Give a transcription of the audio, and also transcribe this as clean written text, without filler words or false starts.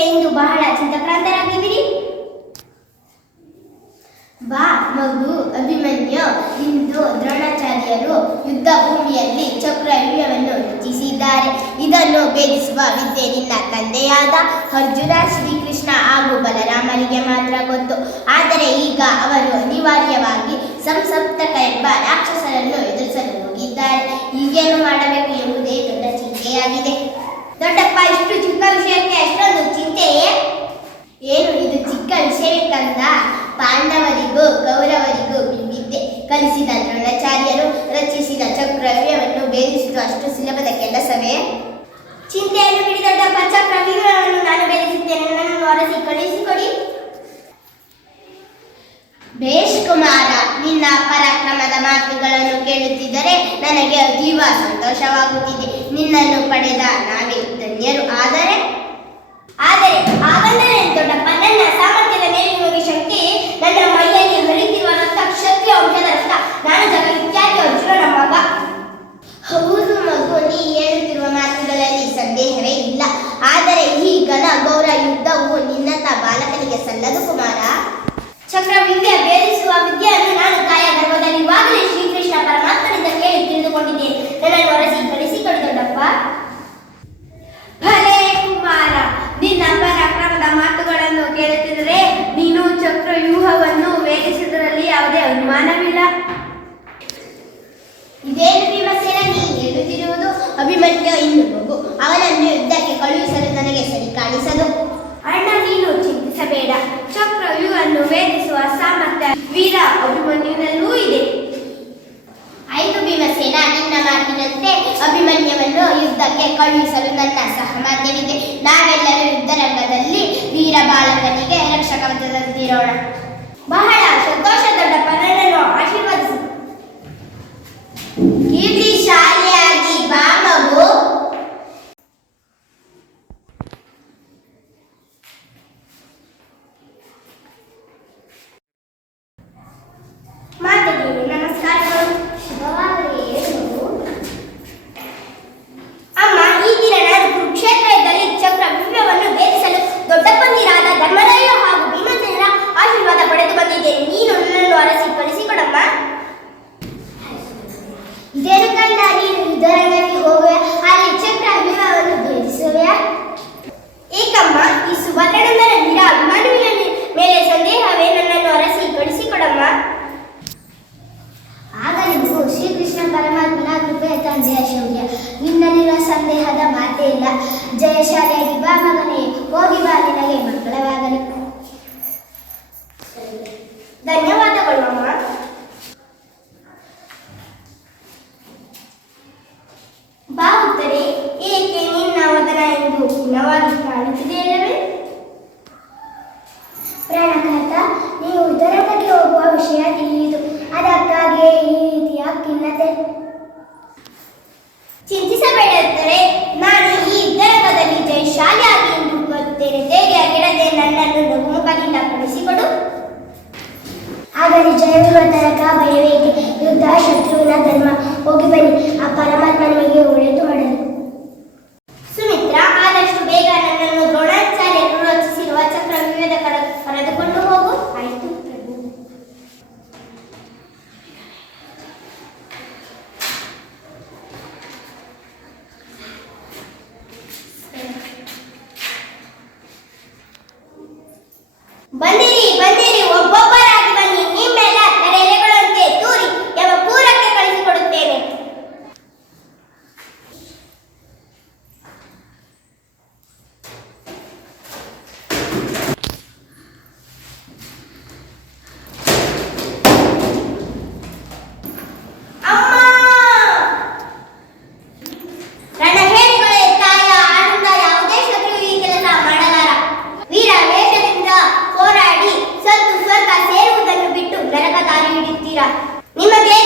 ಏಕೆ ಇಂದು ಬಹಳ ಚಿಂತಾಕ್ರಾಂತರಾಗಿದ್ದೀರಿ? ಬಾ ಮಗು ಅಭಿಮನ್ಯು, ಇಂದು ದ್ರೋಣಾಚಾರ್ಯರು ಯುದ್ಧ ಭೂಮಿಯಲ್ಲಿ ಚಕ್ರವ್ಯೂಹವನ್ನು ರಚಿಸಿದ್ದಾರೆ. ಇದನ್ನು ಭೇದಿಸುವ ವಿದ್ಯೆ ನಿನ್ನ ತಂದೆಯಾದ ಅರ್ಜುನ, ಶ್ರೀಕೃಷ್ಣ ಹಾಗೂ ಬಲರಾಮನಿಗೆ ಮಾತ್ರ ಗೊತ್ತು. ಆದರೆ ಈಗ ಅವರು ಅನಿವಾರ್ಯವಾಗಿ ಸಂಸಪ್ತಕ ಎಂಬ ರಾಕ್ಷಸರನ್ನು ಎದುರಿಸಲು ಹೋಗಿದ್ದಾರೆ. ಈಗೇನು ಮಾಡಬೇಕು ಎಂಬುದೇ ದೊಡ್ಡ ಚಿಂತೆಯಾಗಿದೆ. ದೊಡ್ಡಪ್ಪ, ಇಷ್ಟು ಚಿಕ್ಕ ವಿಷಯಕ್ಕೆ ಅಷ್ಟೊಂದು ಚಿಂತೆಯೇ? ಏನು ಇದು ಚಿಕ್ಕ ವಿಷಯಕ್ಕಂದ? ಪಾಂಡವರಿಗೂ ಕೌರವರಿಗೂ ವಿದ್ಯೆ ಕಲಿಸಿದ ದ್ರೋಣಾಚಾರ್ಯರು ರಚಿಸಿದ ಚಕ್ರವ್ಯೂಹವನ್ನು ಭೇದಿಸುವುದು ಅಷ್ಟು ಸುಲಭದ ಕೆಲಸವೇ? ಚಿಂತೆಯನ್ನು ಬಿಡಿ ದೊಡ್ಡಪ್ಪ, ಚಕ್ರವ್ಯೂಹವನ್ನು ನಾನು ಭೇದಿಸುತ್ತೇನೆ. ನನ್ನನ್ನು ಹೊರಸಿ ಕಳುಹಿಸಿಕೊಡಿ. ಬೇಷ್ ಕುಮಾರ, ನಿನ್ನ ಪರಾಕ್ರಮದ ಮಾತುಗಳನ್ನು ಕೇಳುತ್ತಿದ್ದರೆ ನನಗೆ ಅತೀವ ಸಂತೋಷವಾಗುತ್ತಿದೆ. ನಿನ್ನನ್ನು ಪಡೆದ ನಾವೇ ಧನ್ಯರು. ಆದರೆ ಹಾಗಂದರೆ ದೊಡ್ಡಪ್ಪ, ನನ್ನ ಸಾಮರ್ಥ್ಯದ ಮೇಲೆ ನಿಮಗೆ ಶಕ್ತಿ, ನನ್ನ ಮೈಯಲ್ಲಿ ಹರಿತಿರುವ ರಕ್ತ ಕ್ಷತ್ರಿಯ ವಂಶದ ರಕ್ತ. ನಾನು ಜಗವಿಖ್ಯಾತಿ ಅರ್ಜುನನ ಮಗ. ಹೌದು ಮಗು, ನೀ ಹೇಳುತ್ತಿರುವ ಮಾತುಗಳಲ್ಲಿ ಸಂದೇಹವೇ ಇಲ್ಲ. ಆದರೆ ಈ ಘನ ಘೋರ ಯುದ್ಧವು ನಿನ್ನಂತ ಬಾಲಕನಿಗೆ ಸಲ್ಲದು ಕುಮಾರ. ಚಕ್ರವ್ಯೂಹ ಭೇದಿಸುವ ವಿದ್ಯೆಯನ್ನು ನಾನು ಕಾಯಗರ್ಭದಲ್ಲಿರುವಾಗಲೇ ಶ್ರೀಕೃಷ್ಣ ಪರಮಾತ್ಮನಿಂದ ಕೇಳಿ ತಿಳಿದುಕೊಂಡಿದ್ದೇನೆ. ನನ್ನನ್ನು ಹೊರಸಿ ಕಳಿಸಿಕೊಡಿ ದೊಡ್ಡಪ್ಪ. ಭಲೇ ಕುಮಾರ, ನಿನ್ನ ಪರಾಕ್ರಮದ ಮಾತುಗಳನ್ನು ಕೇಳುತ್ತಿದ್ದರೆ ನೀನು ಚಕ್ರವ್ಯೂಹವನ್ನು ಭೇದಿಸುವುದರಲ್ಲಿ ಯಾವುದೇ ಅನುಮಾನವಿಲ್ಲ. ಇದೇನು ಭೀಮಸೇನ ನೀ ಹೇಳುತ್ತಿರುವುದು? ಅಭಿಮನ್ಯು ಇನ್ನು ಮಗು, ಅವನನ್ನು ಯುದ್ಧಕ್ಕೆ ಕಳುಹಿಸಲು ನನಗೆ ಸರಿ ಕಾಣಿಸದು. ಅಣ್ಣ, ನೀನು ಚಿಂತಿಸಬೇಡ. ಚಕ್ರವ್ಯೂಹವನ್ನು ಭೇದಿಸುವ ಸಾಮರ್ಥ್ಯ ವೀರ ಅಭಿಮನ್ಯುನಲ್ಲೂ ಇದೆ. ಆಯ್ತು ಭೀಮಸೇನ, ನಿನ್ನ ಮಾತಿನಂತೆ ಅಭಿಮನ್ಯುವನ್ನು ಯುದ್ಧಕ್ಕೆ ಕಳುಹಿಸಲು ನನ್ನ ಸಹಮತವಿದೆ. ನಾವೆಲ್ಲರೂ ಯುದ್ಧರಂಗದಲ್ಲಿ ವೀರ ಬಾಲಕನಿಗೆ ರಕ್ಷಕವಂತಿರೋಣ. ಬಹಳ ಸಂತೋಷ ದೊಡ್ಡಪ್ಪ, ನನ್ನನ್ನು ಆಶೀರ್ವದಿಸು. ಕೀರ್ತಿಶಾಲಿಯಾಗಿ ಬಾ ಮಗು. ಮಾತೆಗೆ ನಮಸ್ಕಾರಗಳು. ಶುಭವಾಗಲಿ. ಅಮ್ಮ, ಈ ದಿನ ನಾನು ಕುರುಕ್ಷೇತ್ರದಲ್ಲಿ ಚಕ್ರವ್ಯೂಹವನ್ನು ಭೇದಿಸಲು ದೊಡ್ಡಪ್ಪಂದಿರಾದ ಧರ್ಮರಾಯ ಹಾಗೂ ಭೀಮಸೇನರ ಆಶೀರ್ವಾದ ಪಡೆದು ಬಂದಿದ್ದೇನೆ. ನೀನು ನನ್ನನ್ನು ಅರಸಿ ಕಳಿಸಿಕೊಡಮ್ಮ. ಇದೇನು ಕಂದ, ನೀನು ಯುದ್ಧರಂಗಕ್ಕೆ ಹೋಗುವೆ, ಅಲ್ಲಿ ಚಕ್ರವ್ಯೂಹವನ್ನು ಭೇದಿಸುವೆಯಾ? ಏಕಮ್ಮ, ಈ ಸುಭದ್ರನಂದನ ವೀರ ಅಭಿಮನ್ಯುವಿನ ಮೇಲೆ ಸಂದೇಹವೇ? ನನ್ನನ್ನು ಅರಸಿ ಕಳಿಸಿಕೊಡಮ್ಮ. ಆಗ ನಿಮಗೂ ಶ್ರೀಕೃಷ್ಣ ಪರಮಾತ್ಮನ ಕೃಪೆಯ ತಂದೆಯ ಶೌರ್ಯ, ನಿನ್ನಲ್ಲಿರುವ ಸಂದೇಹದ ಮಾತೇ ಇಲ್ಲ. ಜಯಶಾಲಿಯಾಗಿ ಬಾ ಮಗನೇ, ಹೋಗಿ ಬಾ, ನಿನಗೆ ಮಂಗಳವಾಗಲಿ. ಧನ್ಯವಾದಗಳು ಅಮ್ಮ. ಬಾ ಉತ್ತರೆ, ಏಕೆ ನಿನ್ನ ವದನ ಎಂದು ಪೂರ್ಣವಾಗಿ ಕಾಣುತ್ತಿದೆಯಲ್ಲವೇ? ಪ್ರಾಣಕಾಂತ, ನೀವು ಯುದ್ಧರಂಗಕ್ಕೆ ಹೋಗುವ ವಿಷಯ ತಿಳಿಯಿತು, ಅದಕ್ಕಾಗಿಯೇ ಈ ರೀತಿಯ ಖಿನ್ನತೆ. ಚಿಂತಿಸಬೇಡ ಉತ್ತರೆ, ನಾನು ಈ ಯುದ್ಧರಂಗದಲ್ಲಿ ಜಯಶಾಲಿಯಾಗಿ ನಿಲ್ಲುತ್ತೇನೆ. ಧೈರ್ಯಗೆಡದೆ ನನ್ನನ್ನು ನಗುಮುಖದಿಂದ ಕಳಿಸಿಕೊಡು. ಆಗಲಿ, ಜಯವಿರುವ ತನಕ ಭಯವೇಕೆ? ಯುದ್ಧ ಶತ್ರುವಿನ ಧರ್ಮ. ಹೋಗಿ ಬನ್ನಿ, ಆ ಪರಮಾತ್ಮ ನಿಮಗೆ ಒಳ್ಳೆಯದು ಮಾಡಲು. ಸುಮಿತ್ರ, ಆದಷ್ಟು ಬೇಗ ನನ್ನನ್ನು ದ್ರೋಣಾಚಾರ್ಯರು ರಚಿಸಿರುವ ಚಕ್ರವ್ಯೂಹದ ಕರೆದುಕೊಂಡು ಹೋಗು. ಆಯಿತು ಪ್ರಭು. ಬಂದಿರಿ ಬಂದಿರಿ, ಒಬ್ಬೊಬ್ಬರಾಗಿ ಬನ್ನಿ. ನಿಮ್ಮೆಲ್ಲ ತಲೆಗಳಂತೆ ತೂರಿ ಯಾವ ಪೂರಕ್ಕೆ ಕಳಿಸಿಕೊಡುತ್ತೇನೆ. ಅಮ್ಮ, ರಣಹೇರಿಗಳೇ, ತಾಯ ಆಡುತ್ತ ಯಾವುದೇ ಶತ್ರು ಈ ಕೆಲಸ ಮಾಡಲಾರ. ವೀರ ವೇಷದಿಂದ ಹೋರಾಡಿ ಸತ್ತು ಸ್ವರ್ಗ ಸೇರುವುದನ್ನು ಬಿಟ್ಟು ನರಕ ದಾರಿ ಹಿಡಿಯುತ್ತೀರಾ? ನಿಮಗೆ